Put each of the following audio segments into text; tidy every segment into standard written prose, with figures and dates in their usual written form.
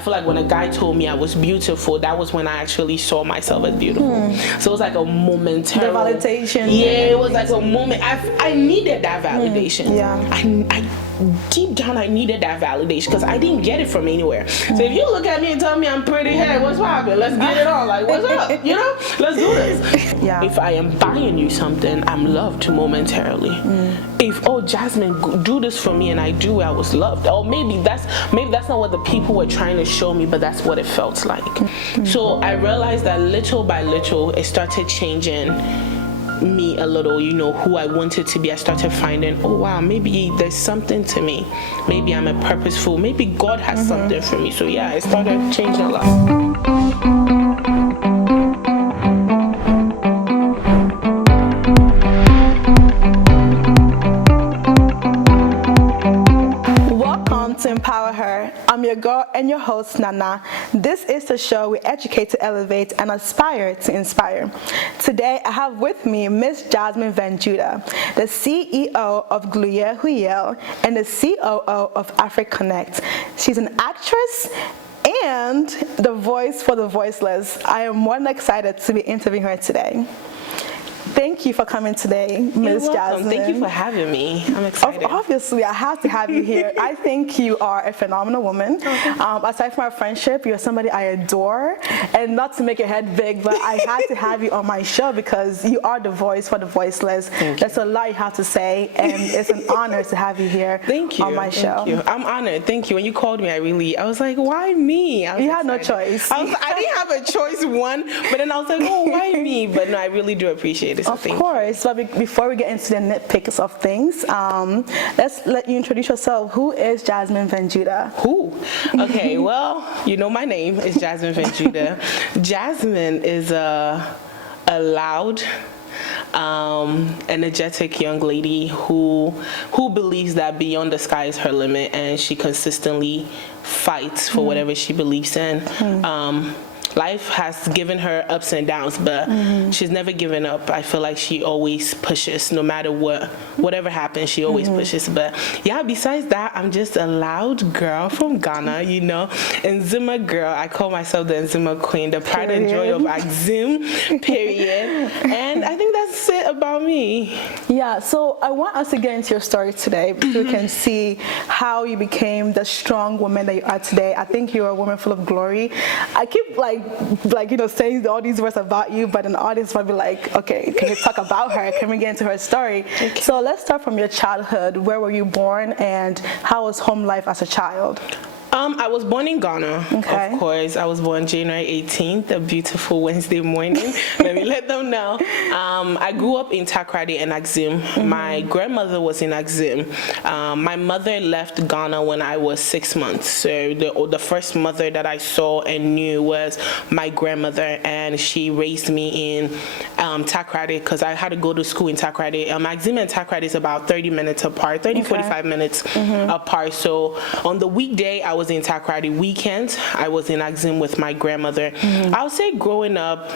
I feel like when a guy told me I was beautiful, that was when I actually saw myself as beautiful. So it was like a momentary. The validation. Yeah, it was like a moment. I needed that validation. Yeah. I deep down I needed that validation because I didn't get it from anywhere. So if you look at me and tell me I'm pretty, hey, what's poppin'? Let's get it on. Like, what's up? You know? Let's do this. Yeah. If I am buying you something, I'm loved momentarily. If, oh, Jasmine, do this for me, and I do, I was loved. Or maybe that's not what the people were trying to show me, but that's what it felt like. So I realized that little by little, it started changing me a little, you know, who I wanted to be. I started finding, oh wow, maybe there's something to me. Maybe I'm a purposeful, maybe God has something for me. So yeah, it started changing a lot. To empower her. I'm your girl and your host, Nana. This is the show we educate to elevate and aspire to inspire. Today, I have with me Miss Jasmine VanJudah, the CEO of Gloria Huyel and the COO of AfriConnect. She's an actress and the voice for the voiceless. I am more than excited to be interviewing her today. Thank you for coming today, Ms. Jasmine. Thank you for having me. I'm excited. Obviously, I have to have you here. I think you are a phenomenal woman. Aside from our friendship, you're somebody I adore. And not to make your head big, but I had to have you on my show because you are the voice for the voiceless. There's a lot you have to say, and it's an honor to have you here on my show. Thank you. I'm honored. Thank you. When you called me, I was like, why me? You had no choice. I didn't have a choice, but then I was like, oh, why me? But no, I really do appreciate it. So of course, but before we get into the nitpicks of things, let's let you introduce yourself. Who is Jasmine VanJudah? Who? Okay, well, you know my name is Jasmine VanJudah. Jasmine is a loud, energetic young lady who believes that beyond the sky is her limit, and she consistently fights for whatever she believes in. Life has given her ups and downs, but she's never given up. I feel like she always pushes, no matter whatever happens, she always pushes. But yeah, besides that, I'm just a loud girl from Ghana, you know, Nzima girl. I call myself the Nzima queen, the pride and joy of Axim, period. And I think that's it about me. Yeah, so I want us to get into your story today so we can see how you became the strong woman that you are today. I think you're a woman full of glory. I keep like you know, saying all these words about you, but an audience might be like, okay, can we talk about her? Can we get into her story? Okay. So let's start from your childhood. Where were you born, and how was home life as a child? I was born in Ghana, of course. I was born January 18th, a beautiful Wednesday morning. Let me let them know. I grew up in Takoradi and Axim. My grandmother was in Axim. My mother left Ghana when I was 6 months. So the first mother that I saw and knew was my grandmother, and she raised me in Takoradi because I had to go to school in Takoradi. Axim and Takoradi is about 30 minutes apart, 45 minutes apart. So on the weekday, I was in Takoradi. Weekends, I was in Axim with my grandmother. I would say growing up,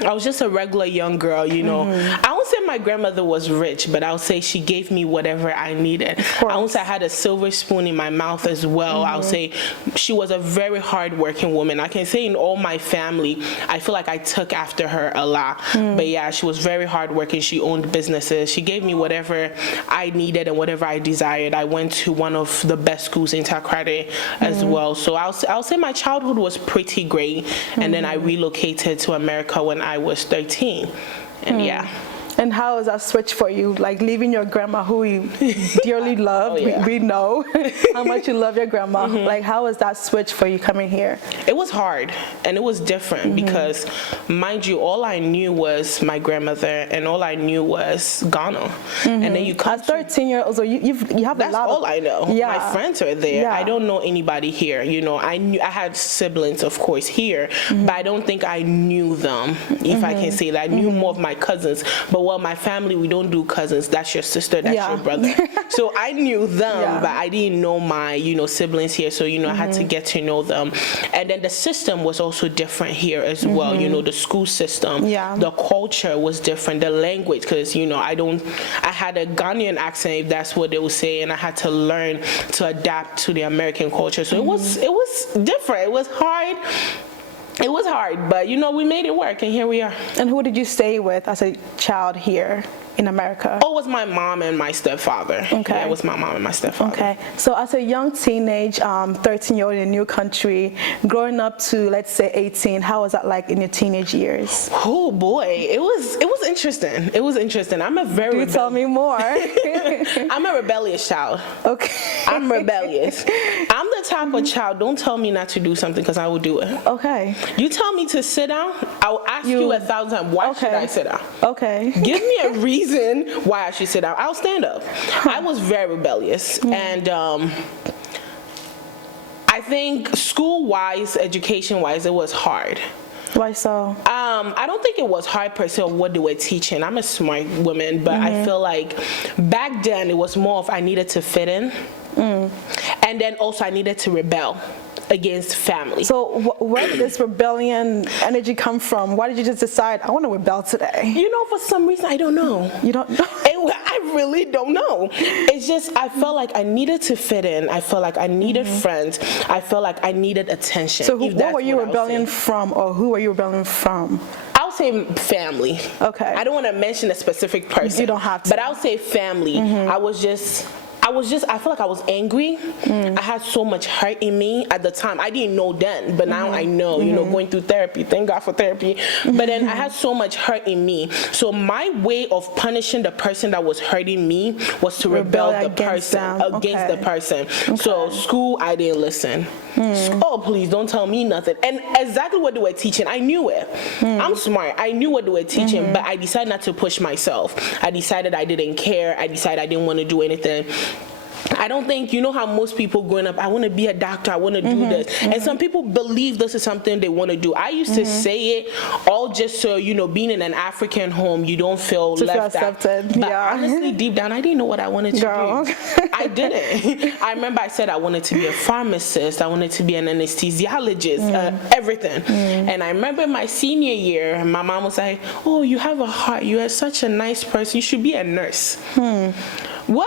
I was just a regular young girl, you know. I won't say my grandmother was rich, but I would say she gave me whatever I needed. I won't say I had a silver spoon in my mouth as well. I would say she was a very hard-working woman. I can say in all my family, I feel like I took after her a lot. But yeah, she was very hard-working. She owned businesses. She gave me whatever I needed and whatever I desired. I went to one of the best schools in Takoradi as well. So I'll say my childhood was pretty great. And then I relocated to America when I was 13, and yeah. And how was that switch for you? Like leaving your grandma, who you dearly loved. We know how much you love your grandma. Like, how was that switch for you coming here? It was hard and it was different because, mind you, all I knew was my grandmother and all I knew was Ghana. And then you come at 13 years old, so you have that's a lot all I know. Yeah. My friends are there. I don't know anybody here. You know, I had siblings, of course, here, but I don't think I knew them, if I can say that. I knew more of my cousins. But well, my family, we don't do cousins. That's your sister, that's your brother. So I knew them, but I didn't know my, siblings here. So, I had to get to know them. And then the system was also different here as well. The school system, the culture was different, the language, because, I had a Ghanaian accent, if that's what they would say, and I had to learn to adapt to the American culture. So it was different. It was hard. It was hard, but we made it work, and here we are. And who did you stay with as a child here in America? Oh, it was my mom and my stepfather. Okay. Yeah, it was my mom and my stepfather. Okay. So as a young teenage, 13-year-old in a new country, growing up to, let's say, 18, how was that like in your teenage years? Oh, boy. It was interesting. It was interesting. I'm a very... Do tell me more. I'm a rebellious child. Okay. I'm rebellious. I'm the type of child, don't tell me not to do something because I will do it. Okay. You tell me to sit down, I will ask you 1,000 times, why should I sit down? Okay. Give me a reason why I should sit down. I'll stand up. I was very rebellious, and I think school-wise, education-wise, it was hard. Why so? I don't think it was hard per se of what they were teaching. I'm a smart woman, but I feel like back then it was more of I needed to fit in, and then also I needed to rebel against family. So where did this rebellion energy come from? Why did you just decide, I want to rebel today? For some reason, I don't know. You don't know? I really don't know. It's just, I felt like I needed to fit in. I felt like I needed friends. I felt like I needed attention. So what were you rebelling from, or who were you rebelling from? I'll say family. Okay. I don't want to mention a specific person. You don't have to. But I'll say family. I feel like I was angry. I had so much hurt in me at the time. I didn't know then, but now I know, going through therapy. Thank God for therapy. But then I had so much hurt in me. So my way of punishing the person that was hurting me was to rebel against the person. Okay. So school, I didn't listen. Oh, please don't tell me nothing. And exactly what they were teaching, I knew it. I'm smart. I knew what they were teaching, but I decided not to push myself. I decided I didn't care. I decided I didn't want to do anything. I don't think, how most people growing up, I want to be a doctor, I want to do this. And some people believe this is something they want to do. I used to say it all just so, being in an African home, you don't feel left out. But honestly, deep down, I didn't know what I wanted to do. I didn't. I remember I said I wanted to be a pharmacist, I wanted to be an anesthesiologist, everything. And I remember my senior year, my mom was like, oh, you have a heart, you are such a nice person, you should be a nurse. Well,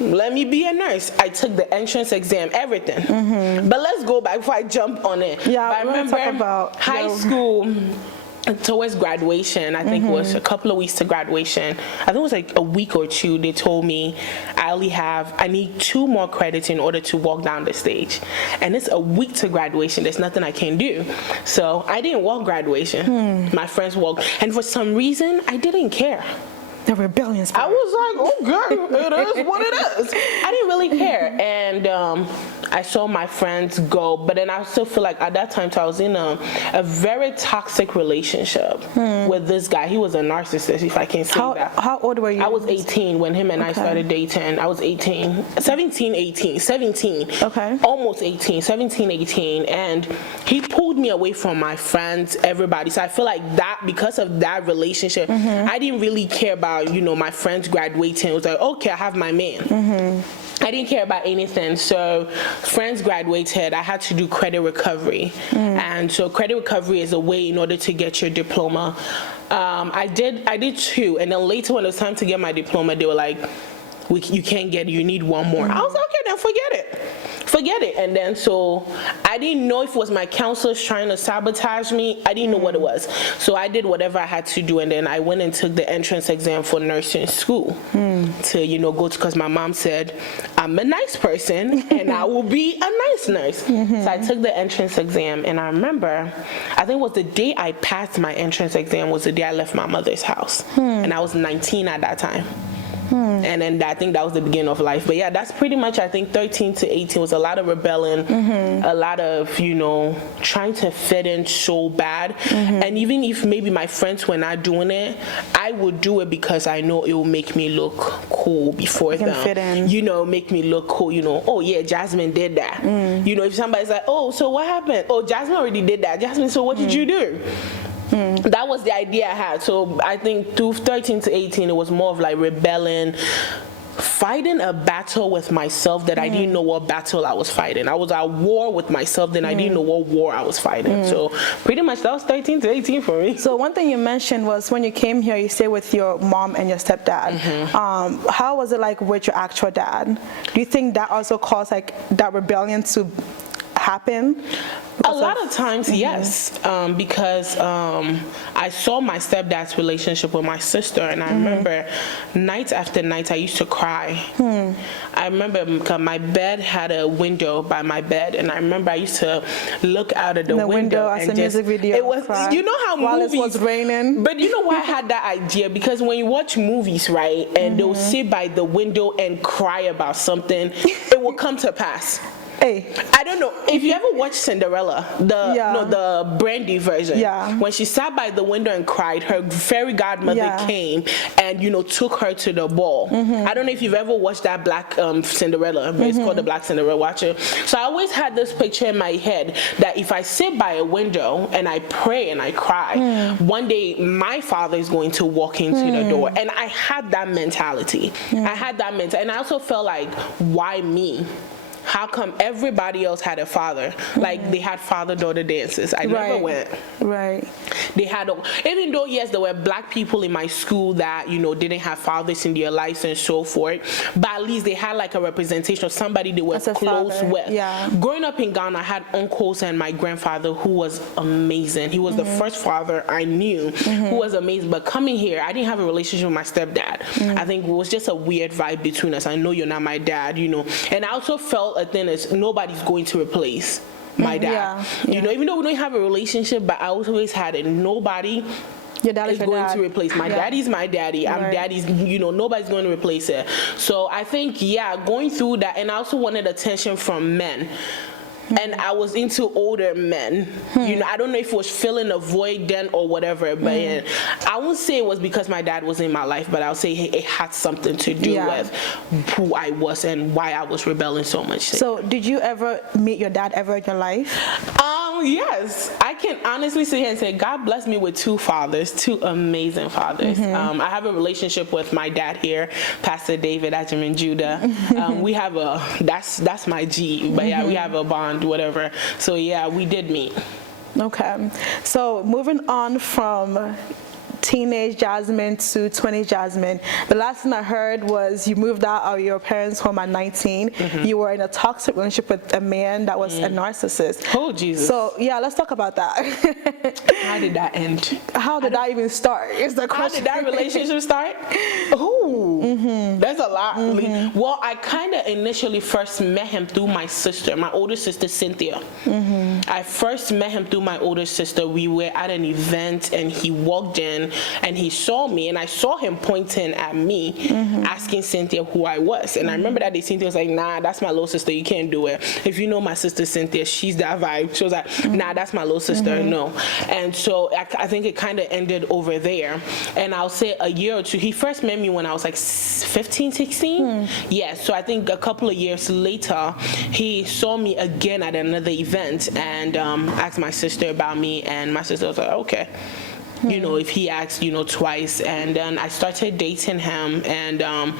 let me be a nurse. I took the entrance exam, everything. But let's go back before I jump on it. Yeah, I remember talk about high school. Towards graduation, I think it was a couple of weeks to graduation. I think it was like a week or two. They told me I need 2 more credits in order to walk down the stage. And it's a week to graduation. There's nothing I can do. So I didn't walk graduation. My friends walked. And for some reason, I didn't care. The rebellion spirit. I was like, okay, it is what it is. I didn't really care. And I saw my friends go, but then I still feel like at that time, I was in a very toxic relationship with this guy. He was a narcissist, if I can say that. How old were you? I was 18 when him and I started dating. I was 18, 17, okay. Almost 18, 17, 18. And he pulled me away from my friends, everybody. So I feel like that, because of that relationship, I didn't really care about, my friends graduating. It was like, okay, I have my man. I didn't care about anything. So friends graduated. I had to do credit recovery. And so credit recovery is a way in order to get your diploma. I did 2. And then later when it was time to get my diploma, they were like, you can't get it. You need 1 more. I was like, okay, then forget it. And then so I didn't know if it was my counselors trying to sabotage me. I didn't know what it was. So I did whatever I had to do, and then I went and took the entrance exam for nursing school to, go to, because my mom said, I'm a nice person and I will be a nice nurse. So I took the entrance exam, and I remember, I think it was the day I passed my entrance exam was the day I left my mother's house. And I was 19 at that time. And then I think that was the beginning of life. But yeah, that's pretty much, I think 13 to 18 was a lot of rebellion, a lot of, trying to fit in so bad. And even if maybe my friends were not doing it, I would do it because I know it will make me look cool before them. Fit in. Make me look cool, oh yeah, Jasmine did that. If somebody's like, oh, so what happened? Oh, Jasmine already did that. Jasmine, so what did you do? That was the idea I had. So I think through 13 to 18, it was more of like rebelling, fighting a battle with myself that I didn't know what battle I was fighting. I was at war with myself, then I didn't know what war I was fighting. So pretty much that was 13 to 18 for me. So one thing you mentioned was when you came here, you stayed with your mom and your stepdad. How was it like with your actual dad? Do you think that also caused like that rebellion to happen? A lot of times, yes, because I saw my stepdad's relationship with my sister, and I remember night after night I used to cry. I remember because my bed had a window by my bed, and I remember I used to look out of the window as and a music video. It was, cry you know how while movies, it was raining. But you know why I had that idea? Because when you watch movies, right, and they'll sit by the window and cry about something, it will come to pass. Hey, I don't know if you ever watched Cinderella, the Brandy version. Yeah. When she sat by the window and cried, her fairy godmother came and took her to the ball. I don't know if you've ever watched that Black Cinderella. But it's called the Black Cinderella. Watch it. So I always had this picture in my head that if I sit by a window and I pray and I cry, one day my father is going to walk into the door. And I had that mentality. And I also felt like, why me? How come everybody else had a father? Like they had father-daughter dances. I never went. Right. They had, even though yes, there were black people in my school that didn't have fathers in their lives and so forth, but at least they had like a representation of somebody they were close with. Yeah. Growing up in Ghana, I had uncles and my grandfather who was amazing. He was the first father I knew who was amazing. But coming here, I didn't have a relationship with my stepdad. I think it was just a weird vibe between us. I know you're not my dad, and I also felt a thing is nobody's going to replace my dad. Even though we don't have a relationship, but I always had it. Nobody your dad is going to replace my daddy's my daddy. I'm daddy's, nobody's going to replace it. So I think, going through that, and I also wanted attention from men. And I was into older men. I don't know if it was filling a void then or whatever, but I won't say it was because my dad was in my life, but I'll say it had something to do with who I was and why I was rebelling so much. So did you ever meet your dad ever in your life? Yes. I can honestly sit here and say God blessed me with two amazing fathers. I have a relationship with my dad here, Pastor David, Jasmine VanJudah. We have that's my G, but we have a bond, whatever. So we did meet. Okay. So moving on from teenage Jasmine to 20 Jasmine, the last thing I heard was you moved out of your parents' home at 19. You were in a toxic relationship with a man that was a narcissist. Oh, Jesus. So let's talk about that. How did that end? How did that even start is the question. How did that relationship start? That's a lot. Well, I kind of initially first met him through my sister, my older sister Cynthia. I first met him through my older sister. We were at an event and he walked in and he saw me, and I saw him pointing at me, asking Cynthia who I was. And I remember that day Cynthia was like, nah, that's my little sister, you can't do it. If you know my sister Cynthia, she's that vibe. She was like, nah, that's my little sister, no. And so I think it kind of ended over there. And I'll say a year or two, he first met me when I was like 15, 16. So I think a couple of years later, he saw me again at another event and asked my sister about me, and my sister was like, okay. If he asked, twice. And then I started dating him, and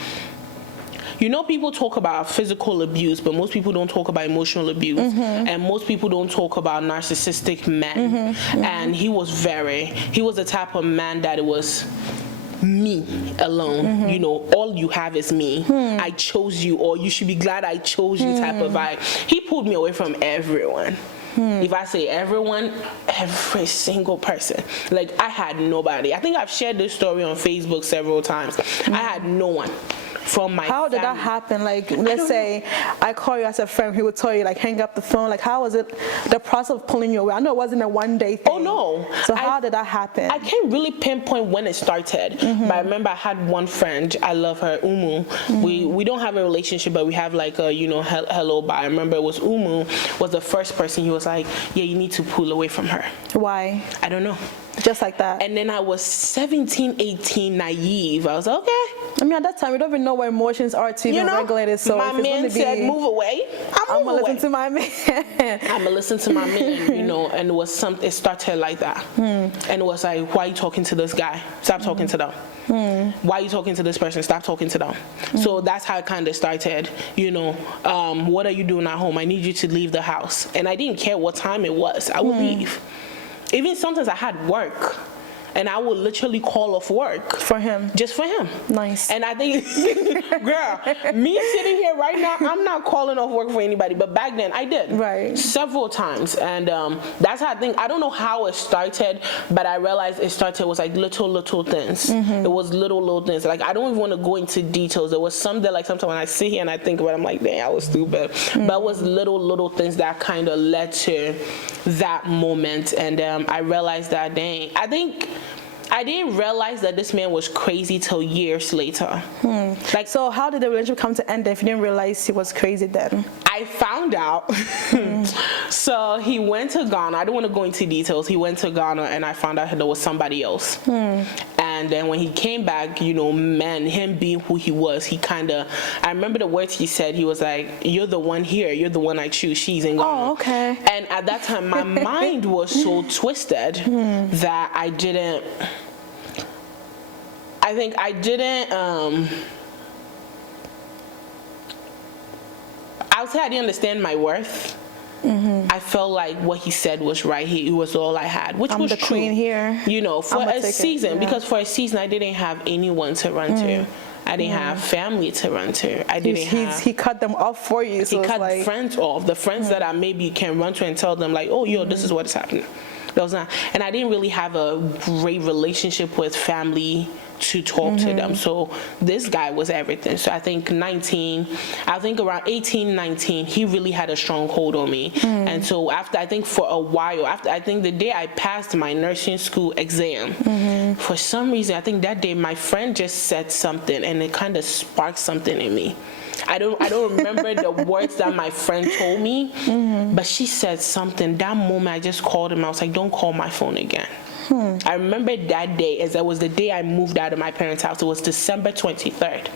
people talk about physical abuse, but most people don't talk about emotional abuse. And most people don't talk about narcissistic men. And he was the type of man that it was me alone. All you have is me. I chose you, or you should be glad I chose you type of vibe. He pulled me away from everyone. If I say everyone, every single person. Like, I had nobody. I think I've shared this story on Facebook several times. I had no one from my How did that happen? Like, let's say I call you as a friend, he would tell you, like, hang up the phone. Like, how was it, the process of pulling you away? I know it wasn't a one-day thing. Oh, no. So how did that happen? I can't really pinpoint when it started. But I remember I had one friend, I love her, Umu. We don't have a relationship, but we have like a, hello, bye. I remember it was Umu was the first person. He was like, yeah, you need to pull away from her. Why? I don't know. Just like that. And then I was 17, 18, naive. I was like, okay. I mean, at that time, we don't even know what emotions are to even regulate it. So my man said, move away. I'm going to listen to my man. I'm going to listen to my man, and it started like that. And it was like, why are you talking to this guy? Stop talking to them. Why are you talking to this person? Stop talking to them. So that's how it kind of started. What are you doing at home? I need you to leave the house. And I didn't care what time it was. I would leave. Even sometimes I had work. And I would literally call off work. For him. Just for him. Nice. And I think, girl, me sitting here right now, I'm not calling off work for anybody. But back then, I did. Right. Several times. And that's how I think, I don't know how it started, but I realized it started was like little things. It was little things. Like, I don't even want to go into details. There was some that, like, sometimes when I sit here and I think about it, I'm like, dang, I was stupid. But it was little things that kind of led to that moment. And I realized that, dang, I didn't realize that this man was crazy till years later. So how did the relationship come to end if you didn't realize he was crazy then? I found out. So he went to Ghana. I don't want to go into details. He went to Ghana and I found out there was somebody else. And then when he came back, him being who he was, I remember the words he said. He was like, you're the one here. You're the one I choose. She's in Ghana. Oh, okay. And at that time, my mind was so twisted that I would say I didn't understand my worth. I felt like what he said was right. He was all I had, which was true. Queen here. For a season, because for a season I didn't have anyone to run to. I didn't have family to run to. He cut them off for you. So he cut friends off. The friends that I maybe can run to and tell them like, oh, this is what is happening. That was not, and I didn't really have a great relationship with family to talk to them. So this guy was everything. So I think around 18, 19, he really had a strong hold on me. And so after, I think for a while, I think the day I passed my nursing school exam, for some reason, I think that day my friend just said something and it kind of sparked something in me. I don't remember the words that my friend told me, but she said something. That moment I just called him. I was like, don't call my phone again. I remember that day as that was the day I moved out of my parents' house. It was December 23rd,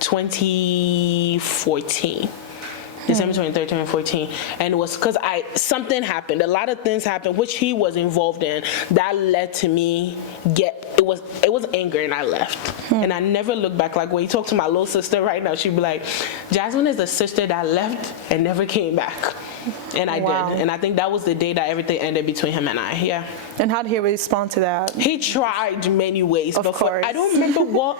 2014. December 23rd, 2014. And it was because something happened. A lot of things happened, which he was involved in, that led to me it was anger, and I left. And I never looked back. Like when you talk to my little sister right now, she'd be like, Jasmine is the sister that left and never came back. And I did. And I think that was the day that everything ended between him and I. Yeah. And how did he respond to that? He tried many ways. Of course. I don't remember what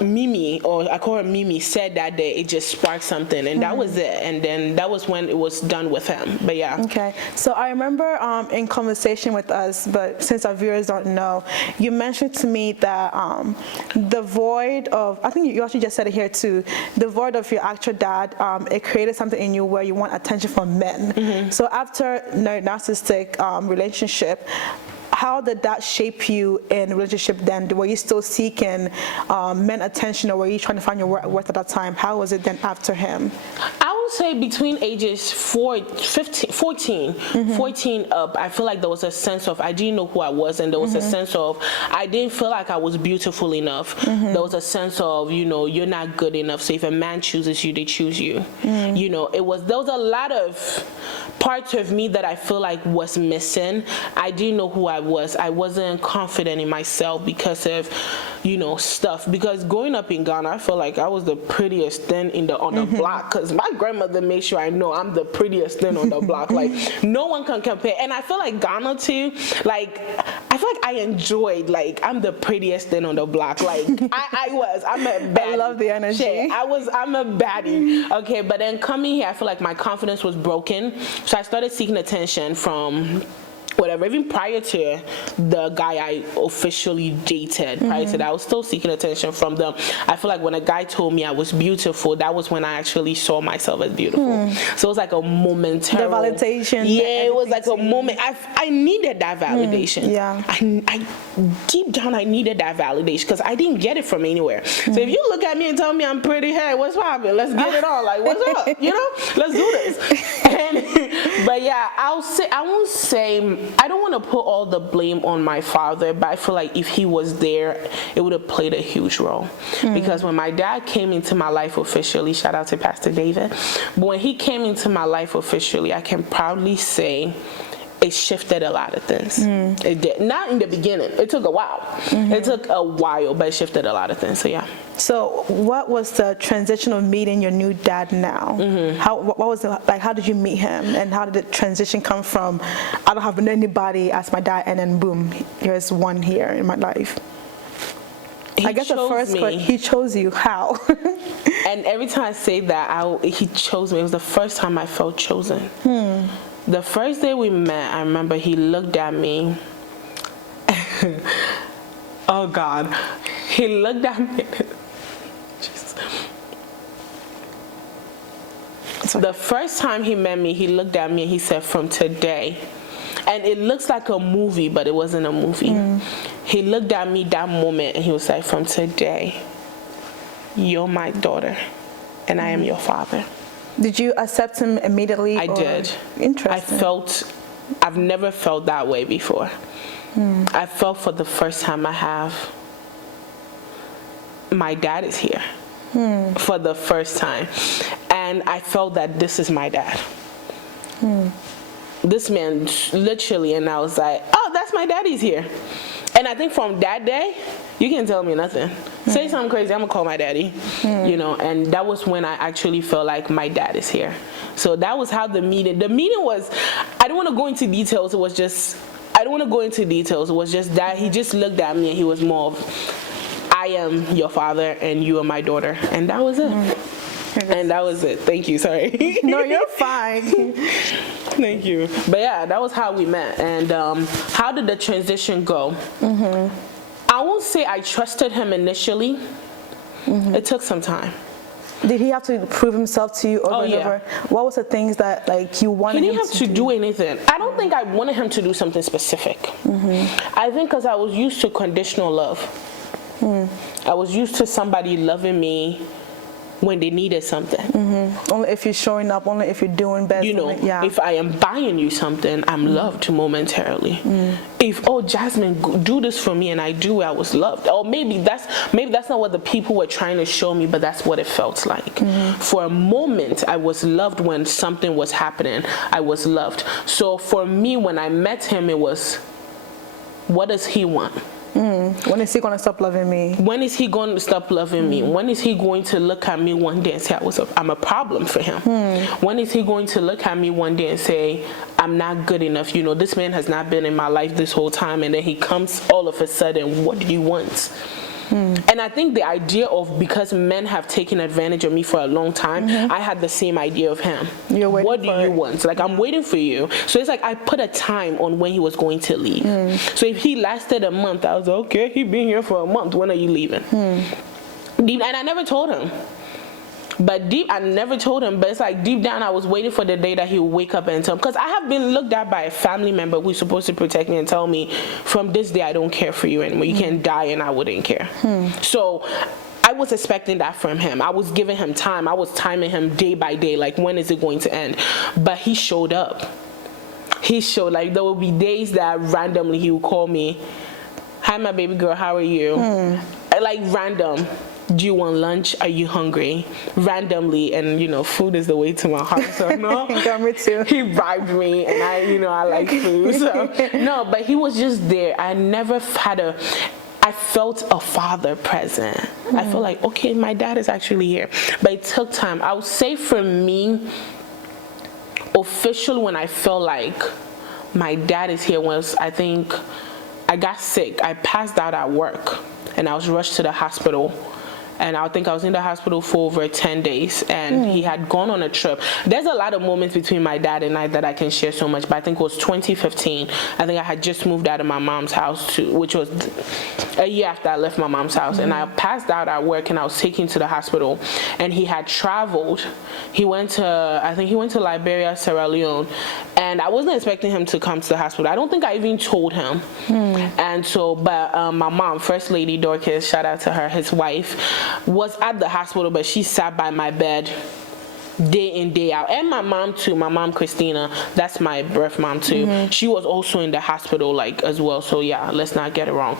Mimi, or I call her Mimi, said that day. It just sparked something. And that was it. And then that was when it was done with him. But yeah. Okay. So I remember in conversation with us, but since our viewers don't know, you mentioned to me that the void of, I think you actually just said it here too, the void of your actual dad, it created something in you where you want attention from men. So after a narcissistic relationship, how did that shape you in a relationship then? Were you still seeking men attention, or were you trying to find your worth at that time? How was it then after him? I would say between ages 14 up, I feel like there was a sense of, I didn't know who I was, and there was a sense of, I didn't feel like I was beautiful enough. There was a sense of, you're not good enough. So if a man chooses you, they choose you. There was a lot of parts of me that I feel like was missing. I didn't know who I was. I wasn't confident in myself because of, stuff. Because growing up in Ghana, I felt like I was the prettiest thing on the block. Because my grandmother made sure I know I'm the prettiest thing on the block. Like, no one can compare. And I feel like Ghana too, like, I feel like I enjoyed, like, I'm the prettiest thing on the block. Like, I'm a baddie. I love the energy. I'm a baddie. Okay, but then coming here, I feel like my confidence was broken. So I started seeking attention from whatever, even prior to the guy I officially dated, prior to that, I was still seeking attention from them. I feel like when a guy told me I was beautiful, that was when I actually saw myself as beautiful. So it was like a momentary. The validation. Yeah, it was like a moment. I needed that validation. Yeah. I deep down, I needed that validation because I didn't get it from anywhere. So if you look at me and tell me I'm pretty, hey, what's poppin'? Let's get it on. Like, what's up? Let's do this. But yeah, I won't say, I don't want to put all the blame on my father, but I feel like if he was there, it would have played a huge role. Because when my dad came into my life officially, shout out to Pastor David, but when he came into my life officially, I can proudly say it shifted a lot of things. It did. Not in the beginning. It took a while. It took a while, but it shifted a lot of things. So yeah. So what was the transition of meeting your new dad now? What was it like? How did you meet him, and how did the transition come from I don't have anybody as my dad, and then boom, here's one here in my life? I guess the first question, he chose you. How? And every time I say that, he chose me. It was the first time I felt chosen. The first day we met, I remember he looked at me. Oh God, he looked at me. Jesus. The first time he met me, he looked at me and he said, "From today," and it looks like a movie, but it wasn't a movie. He looked at me that moment and he was like, "From today, you're my daughter, and I am your father." Did you accept him immediately? I did. Interesting. I've never felt that way before. I felt for the first time my dad is here. For the first time. And I felt that this is my dad. This man literally, and I was like, oh, that's my daddy's here. And I think from that day, you can't tell me nothing. Say something crazy, I'm gonna call my daddy. You know, and that was when I actually felt like my dad is here. So that was how the meeting was. I don't want to go into details. It was just that he just looked at me and he was more of, I am your father and you are my daughter. And that was it. And that was it. Thank you. Sorry. No, you're fine. Thank you. But yeah, that was how we met. And how did the transition go? I won't say I trusted him initially. It took some time. Did he have to prove himself to you over and over? What was the things that like you wanted him to do? He didn't have to do anything. I don't think I wanted him to do something specific. I think because I was used to conditional love. I was used to somebody loving me when they needed something. Only if you're showing up, only if you're doing best. You know, if I am buying you something, I'm loved momentarily. If, oh, Jasmine, do this for me, and I do, I was loved. Or maybe that's not what the people were trying to show me, but that's what it felt like. For a moment, I was loved when something was happening. I was loved. So for me, when I met him, it was, what does he want? When is he going to stop loving me? When is he going to stop loving me? When is he going to look at me one day and say I'm a problem for him? When is he going to look at me one day and say I'm not good enough? You know, this man has not been in my life this whole time, and then he comes all of a sudden, what do you want? And I think the idea of, because men have taken advantage of me for a long time, I had the same idea of him. What do you want? Like, I'm waiting for you. So it's like I put a time on when he was going to leave. So if he lasted a month, I was like, okay, he been here for a month. When are you leaving? And I never told him. But it's like deep down I was waiting for the day that he would wake up and tell him. Because I have been looked at by a family member who's supposed to protect me and tell me, from this day I don't care for you anymore. You can die and I wouldn't care. So I was expecting that from him. I was giving him time. I was timing him day by day, like, when is it going to end? But he showed up. Like, there would be days that randomly he would call me, hi, my baby girl, how are you? Like, random. Do you want lunch? Are you hungry? Randomly, and you know, food is the way to my heart. So no, me too. He bribed me, and I like food. So no, but he was just there. I never had I felt a father present. I felt like, okay, my dad is actually here. But it took time. I would say for me, official when I felt like my dad is here was, I think I got sick. I passed out at work, and I was rushed to the hospital. And I think I was in the hospital for over 10 days, and he had gone on a trip. There's a lot of moments between my dad and I that I can share so much, but I think it was 2015. I think I had just moved out of my mom's house, which was a year after I left my mom's house. And I passed out at work, and I was taken to the hospital. And he had traveled. I think he went to Liberia, Sierra Leone. And I wasn't expecting him to come to the hospital. I don't think I even told him. And so, but my mom, First Lady Dorcas, shout out to her, his wife, was at the hospital, but she sat by my bed day in, day out. And my mom too, my mom Christina, that's my birth mom too. She was also in the hospital like as well. So yeah, let's not get it wrong.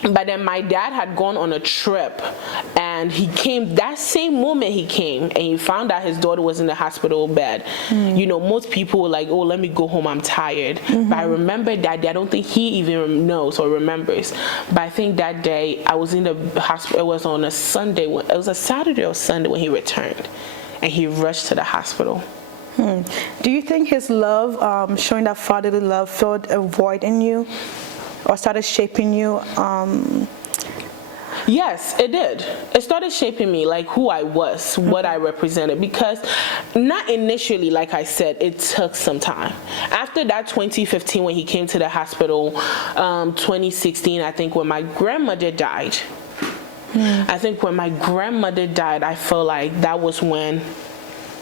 But then my dad had gone on a trip, and he came that same moment he came, and he found out his daughter was in the hospital bed. You know, most people were like, oh, let me go home, I'm tired. But I remember that day, I don't think he even knows or remembers, but I think that day I was in the hospital. It was on a Sunday, it was a Saturday or Sunday when he returned, and he rushed to the hospital. Do you think his love, showing that fatherly love, filled a void in you? Or started shaping you? Yes, it did. It started shaping me, like who I was, what I represented, because not initially, like I said, it took some time. After that 2015, when he came to the hospital, 2016, I think when my grandmother died, I felt like that was when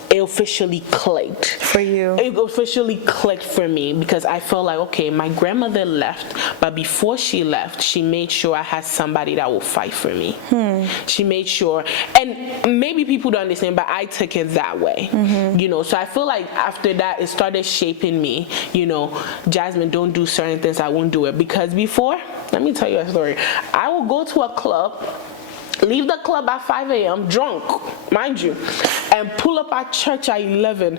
it officially clicked for you. It officially clicked for me, because I felt like, okay, my grandmother left, but before she left, she made sure I had somebody that will fight for me. She made sure, and maybe people don't understand, but I took it that way. You know, so I feel like after that, it started shaping me. You know, Jasmine, don't do certain things, I won't do it. Because before, let me tell you a story. I will go to a club, leave the club at 5 a.m. drunk, mind you, and pull up at church at 11,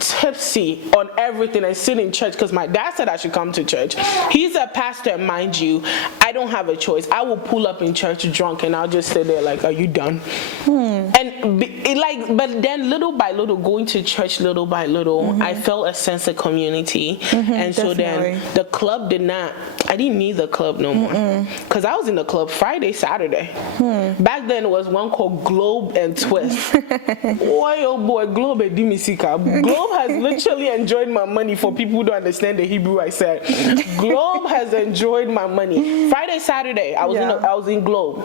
tipsy on everything, and sit in church because my dad said I should come to church. He's a pastor, mind you. I don't have a choice. I will pull up in church drunk, and I'll just sit there like, are you done? And but then little by little, going to church little by little, I felt a sense of community. And so then the club I didn't need the club no more, because I was in the club Friday, Saturday. Back then it was one called Globe and Twist. Boy, oh boy, Globe and Dimisika. Globe has literally enjoyed my money. For people who don't understand the Hebrew I said, Globe has enjoyed my money. Friday, Saturday, I was in Globe.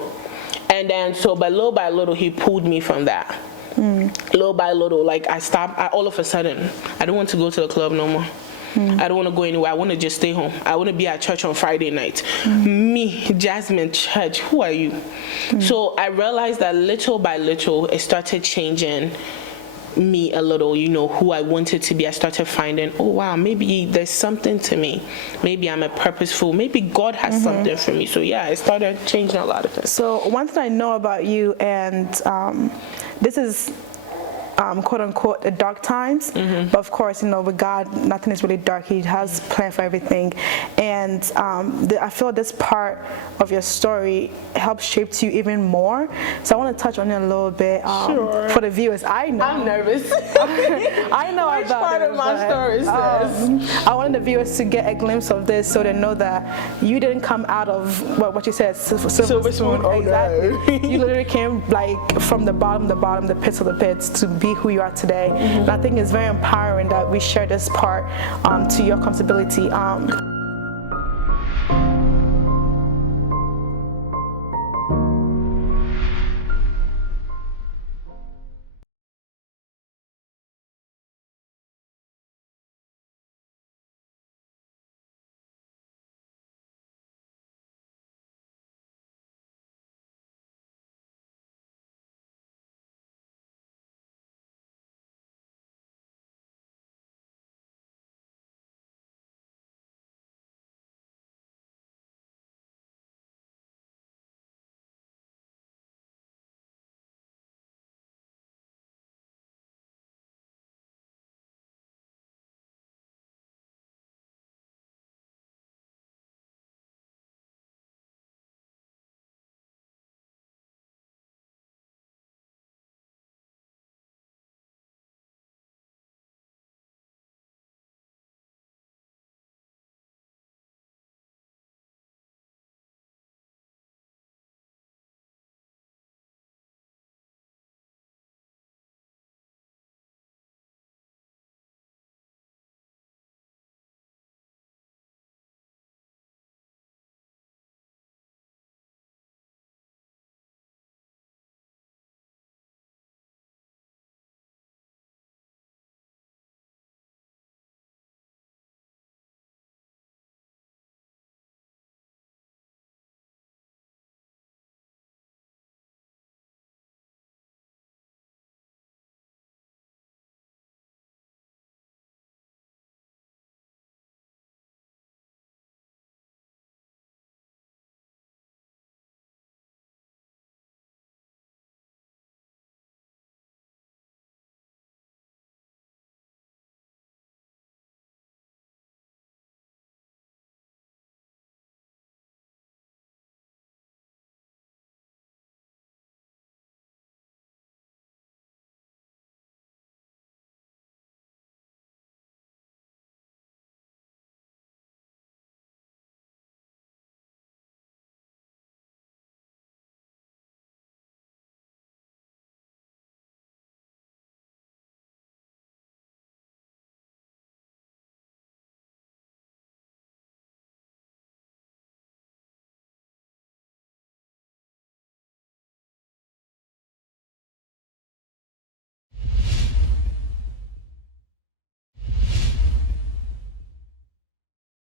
And then but little by little, he pulled me from that. Little by little, like I stopped. All of a sudden, I don't want to go to the club no more. I don't want to go anywhere. I want to just stay home. I want to be at church on Friday night. Me, Jasmine, church, who are you? So I realized that little by little, it started changing me a little, you know, who I wanted to be. I started finding, oh wow, maybe there's something to me. Maybe I'm a purposeful, maybe God has something for me. So yeah, it started changing a lot of things. So one thing I know about you, and this is quote unquote the dark times, but of course, you know, with God, nothing is really dark. He has plan for everything. And I feel this part of your story helps shape you even more. So I want to touch on it a little bit. Sure. For the viewers, I know. I'm nervous. I know Which about part it, of my story says? I wanted the viewers to get a glimpse of this, so they know that you didn't come out of what you said, silver spoon. Oh, exactly. no. You literally came like from the bottom, the pits of the pits to be who you are today. And I think it's very empowering that we share this part to your comfortability.